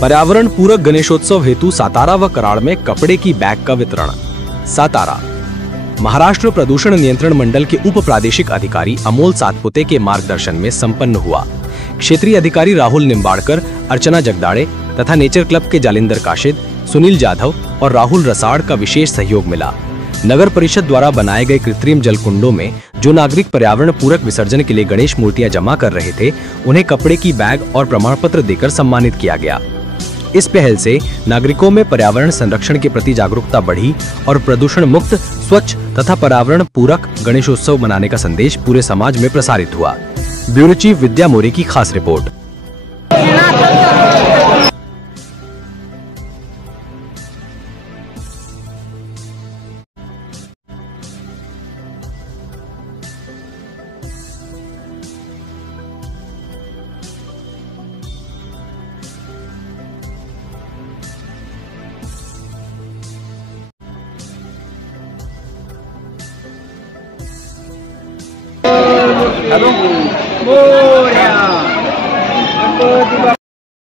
पर्यावरण पूरक गणेशोत्सव हेतु सातारा व कराड़ में कपड़े की बैग का वितरण। सातारा। महाराष्ट्र प्रदूषण नियंत्रण मंडल के उप प्रादेशिक अधिकारी अमोल सातपुते के मार्गदर्शन में संपन्न हुआ। क्षेत्रीय अधिकारी राहुल निम्बाड़कर, अर्चना जगदाड़े तथा नेचर क्लब के जालिंदर काशिद, सुनील जाधव और राहुल रसाड़ का विशेष सहयोग मिला। नगर परिषद द्वारा बनाए गए कृत्रिम जलकुंडों में जो नागरिक पर्यावरण पूरक विसर्जन के लिए गणेश मूर्तियां जमा कर रहे थे, उन्हें कपड़े की बैग और प्रमाण पत्र देकर सम्मानित किया गया। इस पहल से नागरिकों में पर्यावरण संरक्षण के प्रति जागरूकता बढ़ी और प्रदूषण मुक्त, स्वच्छ तथा पर्यावरण पूरक गणेशोत्सव मनाने का संदेश पूरे समाज में प्रसारित हुआ। ब्यूरो चीफ विद्या मोरे की खास रिपोर्ट।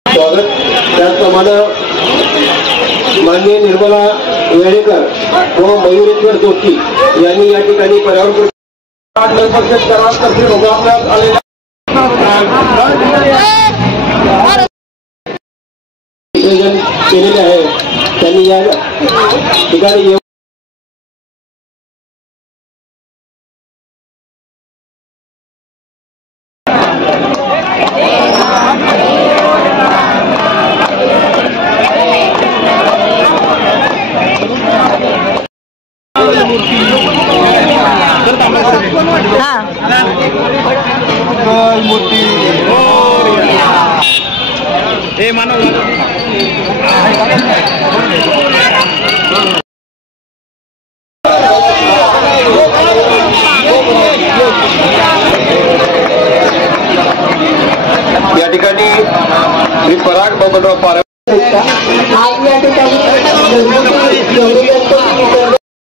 स्वागत त्याचप्रमाणे माननीय निर्मला वेळेकर व मयुरेश्वर जोशी यांनी या ठिकाणी पर्यावरण केलेले आहे। त्यांनी या ठिकाणी या ठिकाणी श्री पराग बाबूराव पारे आज या ठिकाणी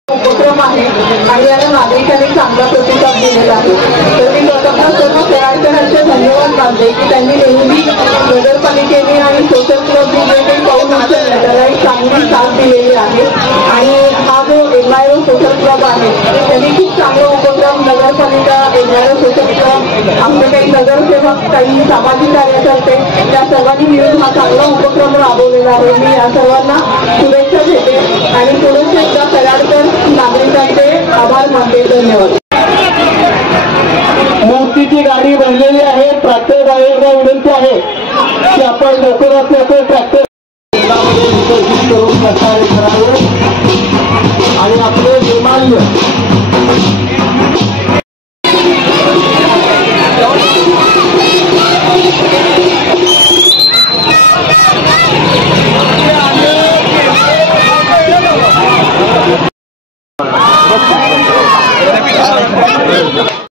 उपक्रम आहे आणि याला नागरिकांनी चांगला प्रतिसाद दिलेला आहे। तर मी स्वतः सर्व कराडकरांचे धन्यवाद मानते की त्यांनी नेहमी नगरपालिकेने आणि सोशल क्लबने जे काही पाऊल उचलले त्याला एक चांगली साथ दिलेली आहे। आणि हा जो एनवायरो सोशल क्लब आहे त्यांनी खूप चांगला उपक्रम नगरपालिका, एनवायरो सोशल क्लब, आपले काही नगरसेवक, काही सामाजिक कार्यकर्ते त्या सर्वांनी मिळून हा चांगला उपक्रम राबवलेला आहे। मी या सर्वांना शुभेच्छा देते आणि पुढे एकदा कराडकर नागरिकांचे आभार मानते। धन्यवाद। मूर्तीची गाडी बनलेली आहे। ट्रॅक्टरला विनंती आहे की आपण लवकरात लवकर ट्रॅक्टर करून करावे आणि आपले निर्माल्य